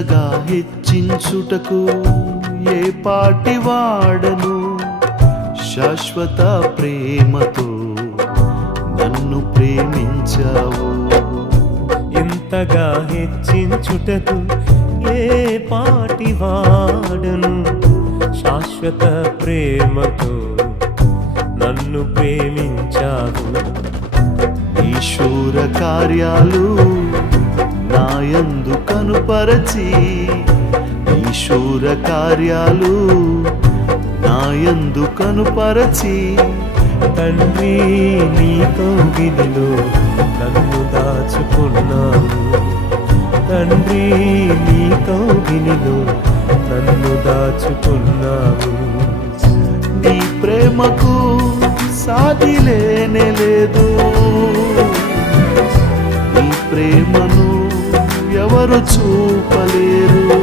ఇంతగా హెచ్చించుటకు ఏ పాటి వాడను శాశ్వత ప్రేమతో నన్ను ప్రేమించావు ఇంతగా హెచ్చించుటకు ఏ పాటి వాడను శాశ్వత ప్రేమతో నన్ను ప్రేమించావు నీ శూర కార్యాలు నాయందు కనుపరచి నీ శూర కార్యాలు నాయందు కనుపరచి తండ్రి నీ కౌగిలిలో నన్ను దాచుకున్నావు తండ్రి నీ కౌగిలిలో నన్ను దాచుకున్నావు నీ ప్రేమకు సాటి లేనే లేదు నీ ప్రేమను ఎవరు చూపలేరు